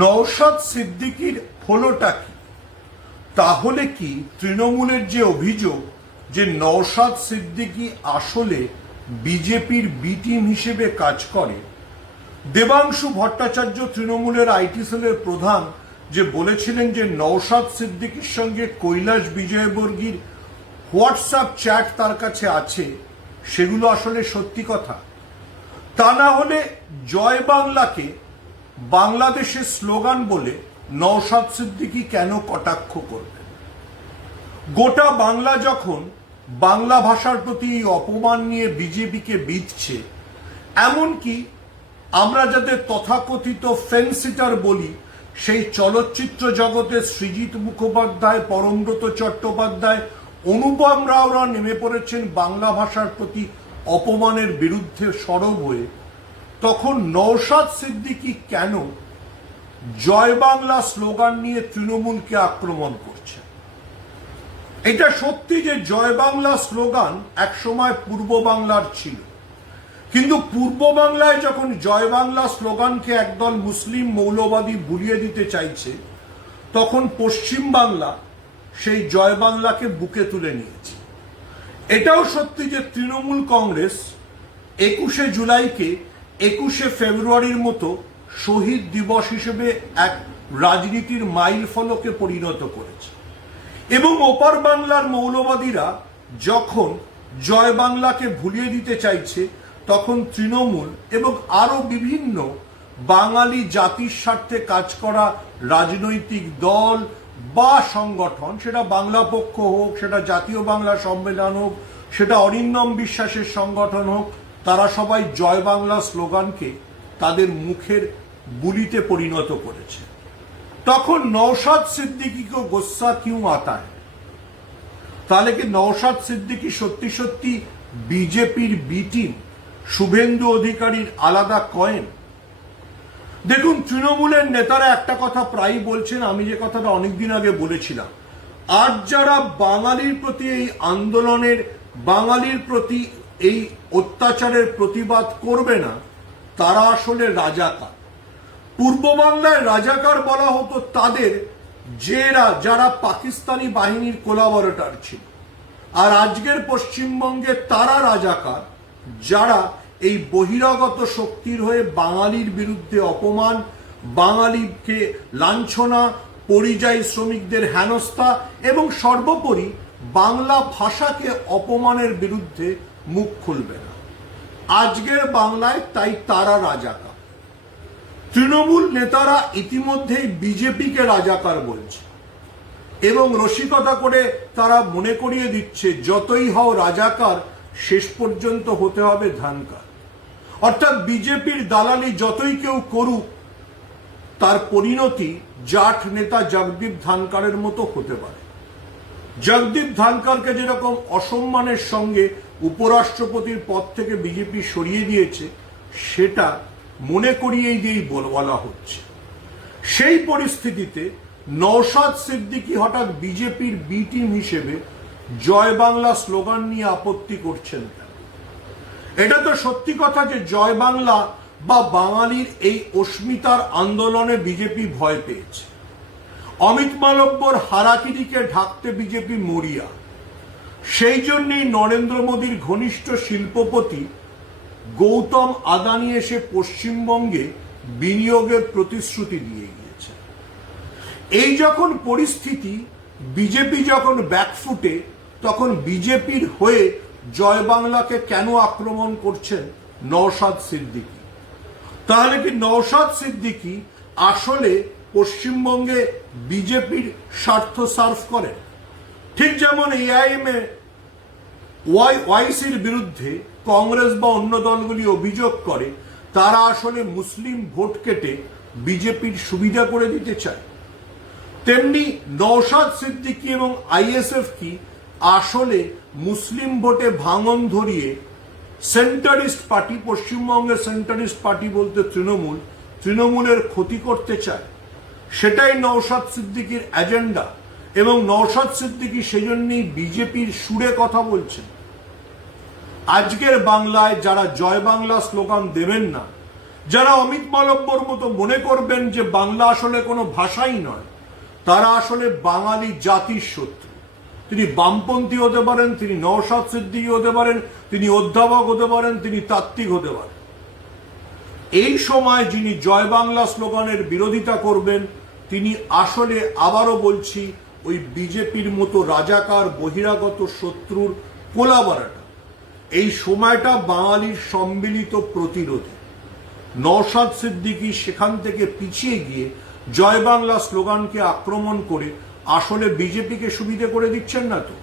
নওশাদ সিদ্দিকীর হলোটা কি? তাহলে কি তৃণমূলের যে অভিযোগ যে নওশাদ সিদ্দিকী আসলে বিজেপির বি টিম হিসেবে কাজ করে, দেবাংশু ভট্টাচার্য তৃণমূলের আইটি সেলের প্রধান যে বলেছিলেন যে নওশাদ সিদ্দিকীর সঙ্গে কৈলাস বিজয়বর্গীর হোয়াটসঅ্যাপ চ্যাট তার কাছে আছে, সেগুলো আসলে সত্যি কথা? তা না হলে জয় বাংলাকে বাংলাদেশের স্লোগান বলে নওশাদ সিদ্দিকী কেন কটাক্ষ করবেন? গোটা বাংলা যখন বাংলা ভাষার প্রতি অপমান নিয়ে বিজেপিকে বিঁধছে, এমনকি আমরা যাদের তথাকথিত ফেন্সিটার বলি, সেই চলচ্চিত্র জগতে সৃজিত মুখোপাধ্যায়, পরমব্রত চট্টোপাধ্যায়, অনুপম রাওরা নেমে পড়েছেন বাংলা ভাষার প্রতি অপমানের বিরুদ্ধে সরব হয়ে, তখন নওশাদ সিদ্দিকী কেন জয় বাংলা স্লোগান নিয়ে তৃণমূলকে আক্রমণ করছে? এটা সত্যি যে জয় বাংলা স্লোগান একসময় পূর্ব বাংলার ছিল, কিন্তু পূর্ব বাংলায় যখন জয় বাংলা স্লোগানকে একদল মুসলিম মৌলবাদী ভুলিয়ে দিতে চাইছে, তখন পশ্চিম বাংলা সেই জয় বাংলাকে বুকে তুলে নিয়েছে। এটাও সত্যি যে তৃণমূল কংগ্রেস 21শে জুলাইকে 21শে ফেব্রুয়ারির মতো শহীদ দিবস হিসেবে এক রাজনীতির মাইল ফলকে পরিণত করেছে, এবং ওপার বাংলার মৌলবাদীরা যখন জয় বাংলাকে ভুলিয়ে দিতে চাইছে, তখন তৃণমূল এবং আরো বিভিন্ন বাঙালি জাতির স্বার্থে কাজ করা রাজনৈতিক দল বা সংগঠন, সেটা বাংলা পক্ষ হোক, সেটা জাতীয় বাংলা সম্মেলন হোক, সেটা অরিন্দম বিশ্বাসের সংগঠন হোক, তারা সবাই জয় বাংলা স্লোগানকে তাদের মুখের বুলিতে পরিণত করেছে। তখন নওশাদ সিদ্দিকী কো গুস্সা কিউ আতা হ্যায়? তাহলে কি নওশাদ সিদ্দিকী সত্যি সত্যি বিজেপির বি টিম, শুভেন্দু অধিকারীর আলাদা কয়েন? দেখুন, তৃণমূলের নেতারা একটা কথা প্রায়ই বলছেন, আমি যে কথাটা অনেকদিন আগে বলেছিলাম, আজ যারা বাঙালির প্রতি এই আন্দোলনের, বাঙালির প্রতি এই অত্যাচারের প্রতিবাদ করবে না, তারা আসলে রাজাকার। পূর্ব বাংলায় রাজাকার বলা হতো তাদের যারা পাকিস্তানি বাহিনীর কোলাবরেটর ছিল, আর আজকের পশ্চিমবঙ্গে তারা রাজাকার যারা এই বহিরাগত শক্তির হয়ে বাঙালির বিরুদ্ধে অপমান, বাঙালিকে লাঞ্ছনা, পরিযায়ী শ্রমিকদের হেনস্থা এবং সর্বোপরি বাংলা ভাষাকে অপমানের বিরুদ্ধে মুখ খুলবে না। আজকের বাংলায় তাই তারা রাজাকার। তৃণমূল নেতারা ইতিমধ্যেই বিজেপিকে রাজাকার বলছে এবং রসিকতা করে তারা মনে করিয়ে দিচ্ছে, যতই হও রাজাকার, শেষ পর্যন্ত হতে হবে ধানকার। অর্থাৎ বিজেপির দালালি যতই কেউ করুক, তার পরিণতি জাট নেতা জগদীপ ধানকারের মতো হতে পারে। জগদীপ ধানকারকে যেরকম অসম্মানের সঙ্গে উপরাষ্ট্রপতির পদ থেকে বিজেপি সরিয়ে দিয়েছে, সেটা মনে করিয়েই দিয়েই বলা হচ্ছে। সেই পরিস্থিতিতে নওশাদ সিদ্দিকী হঠাৎ বিজেপির বি টিম হিসেবে জয় বাংলা স্লোগান নিয়ে আপত্তি করছেন কেন? এটা তো সত্যি কথা যে জয় বাংলা বা বাঙালির এই অস্মিতার আন্দোলনে বিজেপি ভয় পেয়েছে। অমিত মালব্যর হারাকিরিকে ঢাকতে বিজেপি মরিয়া। সেই জন্যই নরেন্দ্র মোদীর ঘনিষ্ঠ শিল্পপতি গৌতম আদানি এসে পশ্চিমবঙ্গে বিনিয়োগের প্রতিশ্রুতি দিয়ে গিয়েছে। এই যখন পরিস্থিতি, বিজেপি যখন ব্যাকফুটে, তখন বিজেপির হয়ে জয় বাংলাকে কেন আক্রমণ করছেন নওশাদ সিদ্দিকী? তাহলে কি নওশাদ সিদ্দিকী আসলে পশ্চিমবঙ্গে বিজেপির স্বার্থ সার্ভ করেন? ঠিক যেমন এআইএম এ ওয়াইসির বিরুদ্ধে কংগ্রেস বা অন্য দলগুলি অভিযোগ করে তারা আসলে মুসলিম ভোট কেটে বিজেপির সুবিধা করে দিতে চায়, তেমনি নওশাদ সিদ্দিকী এবং আইএসএফ কি আসলে মুসলিম ভোটে ভাঙন ধরিয়ে সেন্টারিস্ট পার্টি, পশ্চিমবঙ্গের সেন্টারিস্ট পার্টি বলতে তৃণমূলের ক্ষতি করতে চায়? সেটাই নওশাদ সিদ্দিকীর এজেন্ডা, এবং নওশাদ সিদ্দিকী সেজন্যই বিজেপির সুরে কথা বলছেন। আজকের বাংলায় যারা জয় বাংলা স্লোগান দেবেন না, যারা অমিত মালব্যর মতো মনে করবেন যে বাংলা আসলে কোনো ভাষাই নয়, তারা আসলে বাঙালি জাতির শত্রু। তিনি বামপন্থী হতে পারেন, তিনি নওশাদ সিদ্দিকী হতে পারেন, তিনি অধ্যাপক হতে পারেন, তিনি তাত্ত্বিক হতে পারেন। এই সময় যিনি জয় বাংলা স্লোগানের বিরোধিতা করবেন, তিনি আসলে আবারও বলছি ওই বিজেপির মতো রাজাকার বহিরাগত শত্রুর কোলাবরেটর। এই সময়টা বাঙালির সম্মিলিত প্রতিরোধে। নওশাদ সিদ্দিকী সেখান থেকে পিছিয়ে গিয়ে জয় বাংলা স্লোগানকে আক্রমণ করে আসলে বিজেপিকে সুবিধে করে দিচ্ছেন না তো।